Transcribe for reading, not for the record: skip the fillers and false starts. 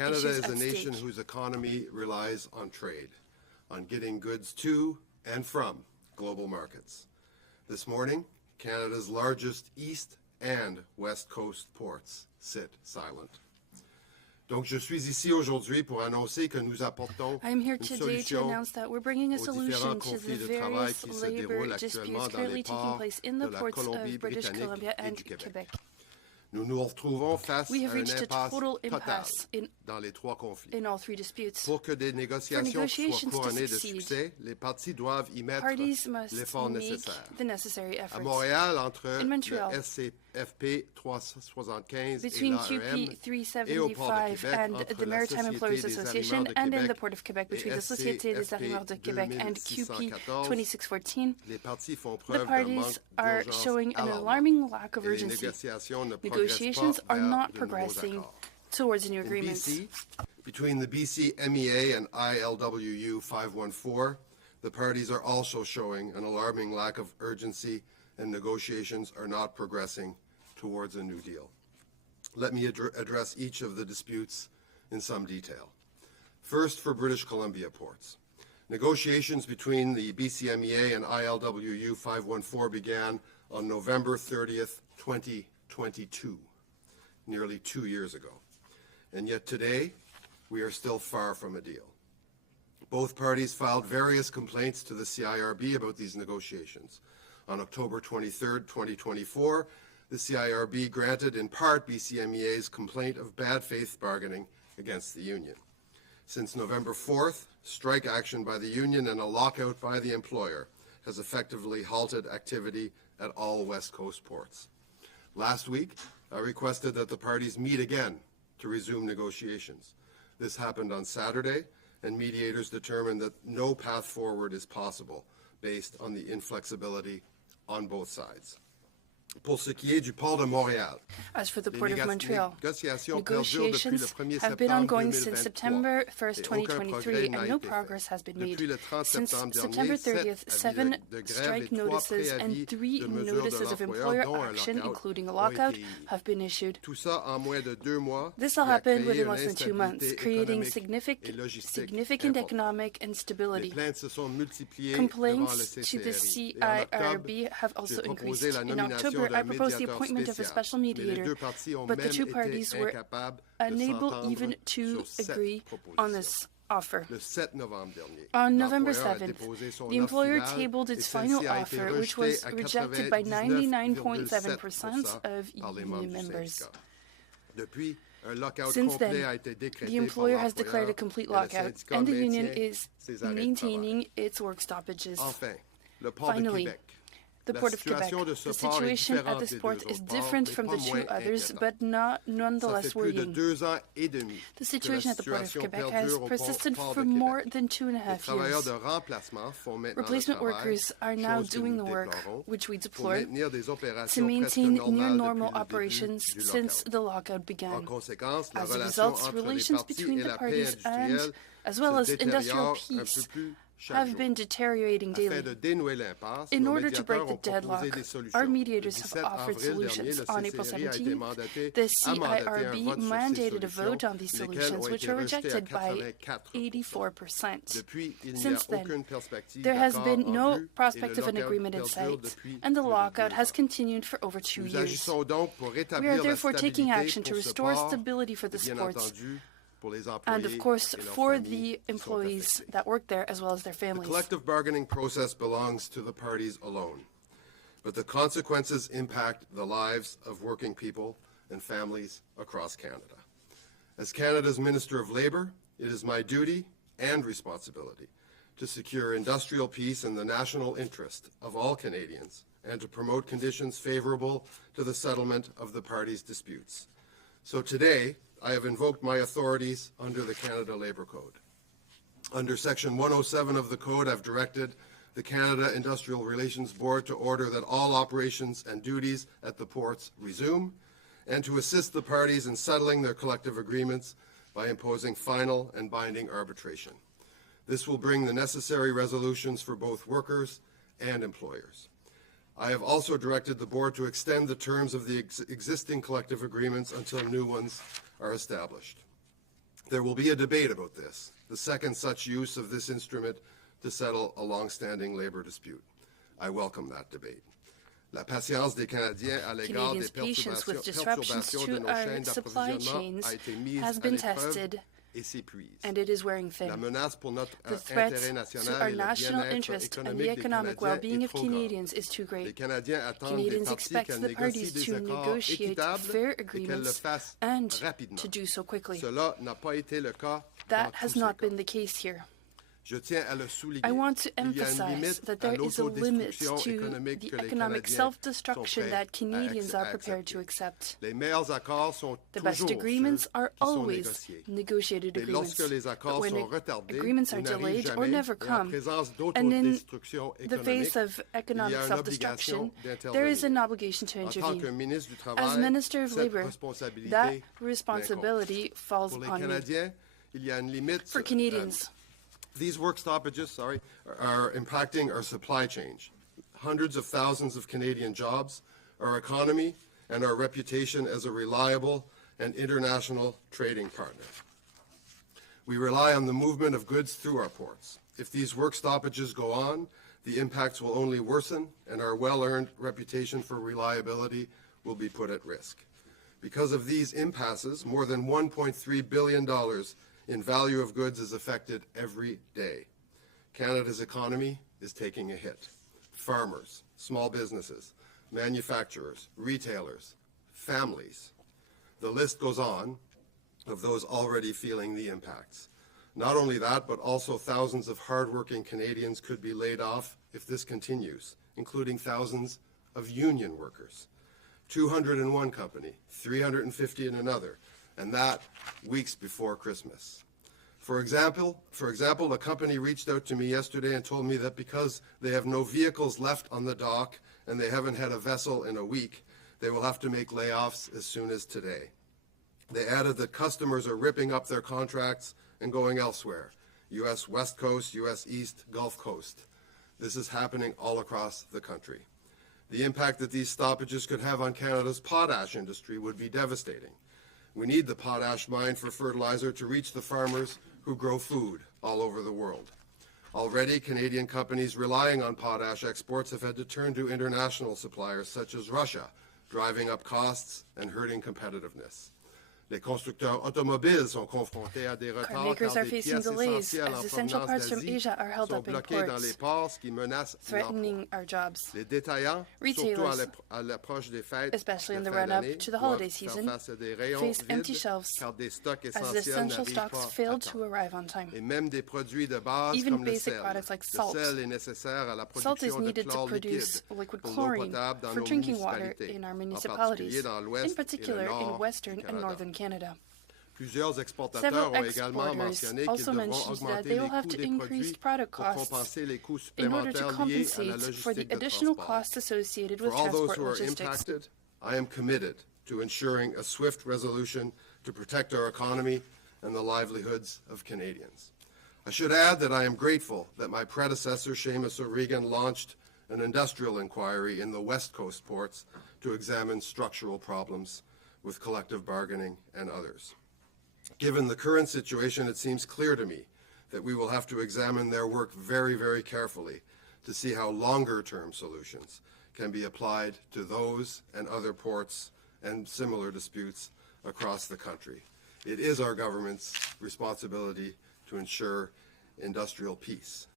Canada issues is at a nation stake. whose economy relies on trade, on getting goods to and from global markets. This morning, Canada's largest East and West Coast ports sit silent. Donc, je suis ici aujourd'hui pour annoncer que nous apportons I am here une today to solution announce that we're bringing a aux solution différents to the conflits de travail various qui se labor déroulent disputes actuellement dans currently les taking ports place in the de la ports of British Colombie-Britannique Columbia et and du Québec. Quebec. Nous nous retrouvons face We have à une reached a impasse total totale impasse dans les trois conflits. in all three disputes. Pour que des négociations soient negotiations to couronnées de succeed, succès, les parties doivent y mettre Parties must l'effort make nécessaire. the necessary À efforts. Montréal, entre In Montreal, le SCFP 375 et between l'AEM, QP et au Port de 375 Québec, and entre the la Maritime Employers Société des Association Arrimeurs de and in Québec the Port of Quebec between et the Société des SCFP Arrimeurs de Québec and QP 2614, 2614, les parties font the preuve d'un manque parties are d'urgence showing an alarmant. alarming lack of Et les urgency. négociations ne progressent Negotiations pas are vers not de nouveaux progressing accords. towards new In agreements. BC, between the BC MEA and ILWU 514, the parties are also showing an alarming lack of urgency and negotiations are not progressing towards a new deal. Let me address each of the disputes in some detail. First, for British Columbia ports. Negotiations between the BCMEA and ILWU 514 began on November 30th, 2022, nearly 2 years ago. And yet today, we are still far from a deal. Both parties filed various complaints to the CIRB about these negotiations. On October 23, 2024, the CIRB granted in part BCMEA's complaint of bad faith bargaining against the union. Since November 4th, strike action by the union and a lockout by the employer has effectively halted activity at all West Coast ports. Last week, I requested that the parties meet again to resume negotiations. This happened on Saturday, and mediators determined that no path forward is possible based on the inflexibility on both sides. Pour ce qui est du port de Montréal, As for the Port of Montreal, négociations perdurent depuis le negotiations 1er have been septembre ongoing since 2023, September 1st, et aucun 2023, progrès n'a and no été fait. progress has been made. Depuis le 30 Since septembre September dernier, 30th, 7 7 avis de grève strike et 3 notices and préavis 3 de mesures de notices of employer l'employeur, dont un action, lockout, including a ont lockout, été émis. have been issued. Tout ça en moins de 2 mois, This all qui a happened créé within une less than 2 months, instabilité creating économique et logistique significant importante. economic Les instability. plaintes se sont multipliées devant le Complaints to the CCRI. Et en octobre, CIRB have also j'ai increased. proposé la In nomination October, I d'un proposed the médiateur appointment of a spécial, special mais les mediator, deux parties ont but the même two été parties were incapables de unable s'entendre even to sur 7 agree on propositions. this offer. Le 7 novembre dernier, On November l'employeur a 7th, déposé son the employer offre finale tabled et its celle-ci final a été offer, which rejetée was à rejected by 99.7% 99,7% of par les union membres du members. syndicat. Depuis, un lockout Since complet then, a été décrété the employer par has declared a l'employeur complete et le lockout, syndicat and the union maintient is ses arrêts de maintaining travail. its work stoppages. Enfin, le port de Finally, Québec. the La Port of Quebec. situation de ce The port est situation at différente this des port deux is autres different ports, from mais the pas two moins others, inquiétante. but not Ça nonetheless fait plus de worrying. 2 ans et demi The que la situation at the Port of situation Quebec has perdure au persisted port for de Québec. more than 2.5 Les travailleurs years. de remplacement font maintenant Replacement le travail, workers are now chose que doing nous the work, déplorons, which we pour deplore, maintenir des to opérations presque maintain near normales normal depuis le operations début du since lockout. the lockout En began. conséquence, la As a relation result, entre les relations parties between et the la paix parties industrielle as well se as industrial détériore un peu peace plus chaque have jour. been deteriorating Afin daily. de dénouer l'impasse, In nos order to break médiateurs the ont proposé deadlock, des solutions. our Le mediators 17 have offered avril dernier, solutions. le On April CCRI a été 17th, mandaté the à mandater un CIRB vote sur ces mandated a solutions, vote on these lesquelles solutions, ont which été were rejetées à rejected by 84%. 84%. Depuis, il n'y a Since then, aucune perspective there has d'accord been en no vue, prospect et of le an lockout agreement in perdure sight, depuis and the plus de lockout 2 has ans. continued for over 2 Nous years. agissons donc pour We are rétablir la therefore taking stabilité action to pour ce restore port, stability for et the bien sports, entendu, pour les and employés of course et leurs for familles the qui sont employees affectés. that work there as well as their The families. collective bargaining process belongs to the parties alone, but the consequences impact the lives of working people and families across Canada. As Canada's Minister of Labour, it is my duty and responsibility to secure industrial peace in the national interest of all Canadians and to promote conditions favourable to the settlement of the parties' disputes. So today, I have invoked my authorities under the Canada Labour Code. Under Section 107 of the Code, I've directed the Canada Industrial Relations Board to order that all operations and duties at the ports resume and to assist the parties in settling their collective agreements by imposing final and binding arbitration. This will bring the necessary resolutions for both workers and employers. I have also directed the board to extend the terms of the existing collective agreements until new ones are established. There will be a debate about this, the second such use of this instrument to settle a long-standing labor dispute. I welcome that debate. La patience des Canadiens à l'égard des Canadians' patience with perturbations disruptions de to nos our chaînes supply d'approvisionnement chains a été mise has à been l'épreuve tested, et s'épuise. and it is wearing La thin. menace pour notre The threat intérêt to national our et le national bien-être interest and the économique des economic Canadiens well-being est of trop grave. Canadians is too Les great. Canadiens attendent des Canadians parties expect qu'elles the négocient parties des to accords negotiate équitables fair et qu'elles le agreements fassent and rapidement. to do so quickly. Cela n'a pas été le cas dans That tous has ces not cas. been the case here. Je tiens à le souligner. I want to Il y a une emphasize limite that à there is a limit l'autodestruction to économique the que les economic Canadiens self-destruction sont prêts that Canadians à are prepared accepter. to accept. Les meilleurs accords sont The best toujours agreements ceux are qui sont always négociés. negotiated Mais agreements. lorsque les But accords when sont retardés agreements ou are n'arrivent delayed or jamais, never et en come, présence and in d'autodestruction the face économique, of economic il y a une self-destruction, obligation there is an d'intervenir. obligation to En tant que intervene. ministre du As Travail, Minister of cette Labour, responsabilité that m'incombe. responsibility falls Pour les upon me. Canadiens, il y a une limite. For Canadians, These work stoppages, are impacting our supply chain, hundreds of thousands of Canadian jobs, our economy, and our reputation as a reliable and international trading partner. We rely on the movement of goods through our ports. If these work stoppages go on, the impacts will only worsen, and our well-earned reputation for reliability will be put at risk. Because of these impasses, more than $1.3 billion in value of goods is affected every day. Canada's economy is taking a hit. Farmers, small businesses, manufacturers, retailers, families. The list goes on of those already feeling the impacts. Not only that, but also thousands of hardworking Canadians could be laid off if this continues, including thousands of union workers. 200 in one company, 350 in another, and that weeks before Christmas. For example, a company reached out to me yesterday and told me that because they have no vehicles left on the dock and they haven't had a vessel in a week, they will have to make layoffs as soon as today. They added that customers are ripping up their contracts and going elsewhere, U.S. West Coast, U.S. East, Gulf Coast. This is happening all across the country. The impact that these stoppages could have on Canada's potash industry would be devastating. We need the potash mine for fertilizer to reach the farmers who grow food all over the world. Already, Canadian companies relying on potash exports have had to turn to international suppliers such as Russia, driving up costs and hurting competitiveness. Les constructeurs automobiles sont confrontés à des retards makers car are des facing pièces delays essentielles en as essential provenance parts from d'Asie Asia are held sont up in bloquées dans les ports, ports, ce qui menace l'emploi. threatening our jobs. Les détaillants, surtout Retailers, à l'approche des fêtes, especially in de the fin run-up d'année, to the doivent holiday faire season, face à des rayons face empty vides shelves car des stocks as essentiels essential n'arrivent stocks pas à fail to temps. arrive on time. Et même des produits de base Even comme le basic sel. products like Le salt. sel est nécessaire à la Salt is production de needed to chlore produce liquide liquid pour l'eau chlorine potable dans for nos drinking water municipalités, in our en municipalities, particulier dans l'ouest in et le particular nord in du western and Canada. northern Canada. Plusieurs exportateurs Several ont également exporters mentionné qu'ils also devront mentioned that augmenter they les will have coûts to des increase produits product pour costs compenser les coûts in order to supplémentaires liés à la compensate for the logistique de additional transport. costs associated with For all those transport who are logistics. impacted, I am committed to ensuring a swift resolution to protect our economy and the livelihoods of Canadians. I should add that I am grateful that my predecessor, Seamus O'Regan, launched an industrial inquiry in the West Coast ports to examine structural problems with collective bargaining and others. Given the current situation, it seems clear to me that we will have to examine their work very, very carefully to see how longer-term solutions can be applied to those and other ports and similar disputes across the country. It is our government's responsibility to ensure industrial peace.